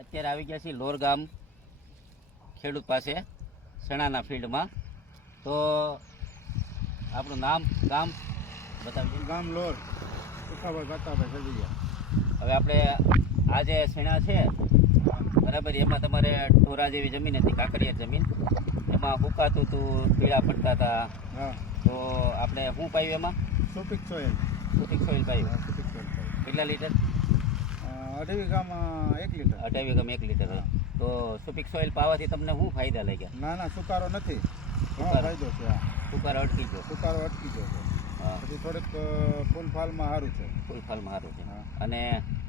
અત્યારે આવી ગયા છીએ લોર ગામ ખેડૂત પાસે સણાના ફિલ્ડમાં. તો આપણું નામ ગામ બતાવી ગામ લોર સુખાભાઈ બાતાભાઈ સજિયા. હવે આપણે આ જે સણા છે બરાબર, એમાં તમારે ઢોરા જેવી જમીન હતી, કાંકરિયા જમીન, એમાં હુકાતું હતું, પીળા પડતા હતા. હા, તો આપણે શું પાયું એમાં? સુપિક સોઇલ. સુપિક સોઇલ પાયું. સુપિક સોઇલ પાયું. કેટલા લીટર? 2.5 વીઘામાં 1 લીટર. 2.5 વીઘામાં 1 લીટર. તો સુપિક સોઇલ પાવાથી તમને શું ફાયદા લાગ્યા? ના સુકારો નથી, ઘણો ફાયદો છે. સુકારો અટકી ગયો. સુકારો અટકી ગયો છે. હા, પછી થોડીક ફૂલ ફાલમાં સારું છે. ફૂલ ફાલમાં સારું છે. હા. અને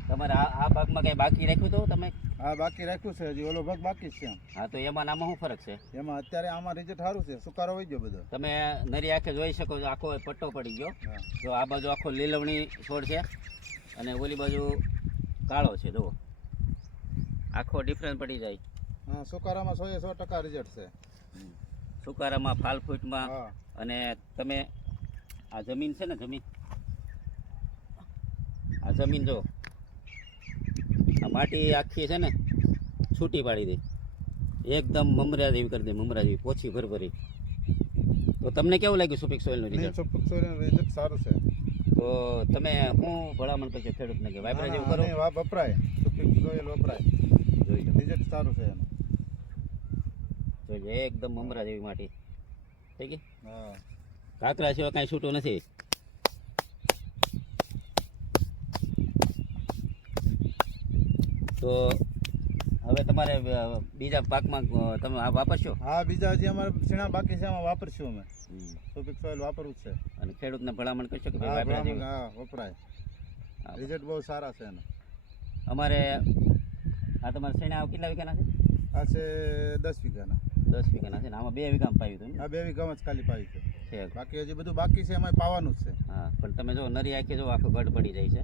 તમારે આ ભાગમાં કંઈ બાકી રાખ્યું હતું તમે? હા, બાકી રાખ્યું છે, હજી ઓલો ભાગ બાકી છે. હા, તો એમાં ને આમાં શું ફરક છે? એમાં અત્યારે આમાં રિઝલ્ટ સારું છે, સુકારો હોય ગયો બધો. તમે નરી આંખે જોઈ શકો છો, આખો પટ્ટો પડી ગયો. હા. જો આ બાજુ આખો લીલવણી છોડ છે અને ઓલી બાજુ કાળો છે. જુઓ, આખો ડિફરન્સ પડી જાય. હા, સુકારામાં 100% રિઝલ્ટ છે. સુકારામાં, ફાલ ફૂટમાં. હા. અને તમે આ જમીન છે ને, આ જમીન જો, આ માટી આખી છે ને છૂટી પાડી દે, એકદમ મમરા જેવી કરી દે, મમરા જેવી પોછી ભરભરી. તો તમને કેવું લાગ્યું સુપિક સોઇલનું રિઝલ્ટ? સુપિક સોઇલનું રિઝલ્ટ સારું છે. તો તમે શું ભલામણ કરશો ખેડૂતને કે વાપરા જેવું કરો? વપરાય, સુપિક સોઇલ વપરાય, જોઈ લો, રિઝલ્ટ સારું છે એનું. જોઈ લો, એકદમ મમરા જેવી માટી થઈ ગઈ. હા, કાંકરા સિવાય કાંઈ છૂટું નથી. તો હવે તમારે બીજા પાકમાં તમે આ વાપરશો? હા, બીજા હજી અમારે સીણા બાકી છે, એમાં વાપરશું અમે. સુપિક સોઇલ વાપરવું જ છે. અને ખેડૂતને ભલામણ કરશો કે હા, ભાઈ વાપરા જેવું? હા, વપરાય, રિઝલ્ટ બહુ સારા છે એના. અમારે આ તમારે શેણા કેટલા વીઘાના છે? આ છે 10 વીઘાના. 10 વીઘાના છે ને? આમાં 2 વીઘામાં પાયું હતું ને? આ 2 વીઘામાં જ ખાલી પાવી છે. છે. બાકી હજી બધું બાકી છે, એમાં પાવાનું જ છે. હા, પણ તમે જો નરી આંખે જો આખો ગઢ પડી જાય છે.